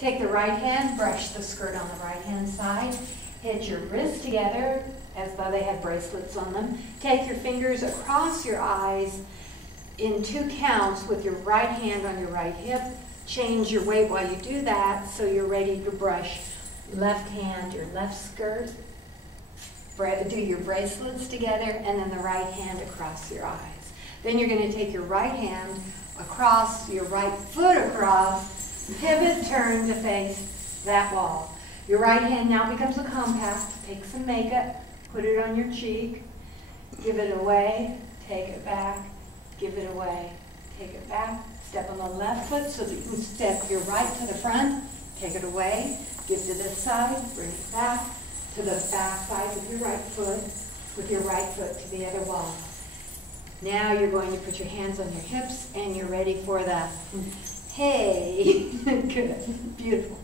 Take the right hand, brush the skirt on the right hand side, hit your wrists together as though they had bracelets on them. Take your fingers across your eyes in 2 counts with your right hand on your right hip. Change your weight while you do that so you're ready to brush left hand, your left skirt, do your bracelets together, and then the right hand across your eyes. Then you're going to take your right hand across, your right foot across, pivot, turn to face that wall. Your right hand now becomes a compact. Take some makeup, put it on your cheek, give it away, take it back, give it away, take it back. Step on the left foot so that you can step your right to the front, take it away, give to this side, bring it back to the back side with your right foot to the other wall. Now you're going to put your hands on your hips and you're ready for the hey. Good, beautiful.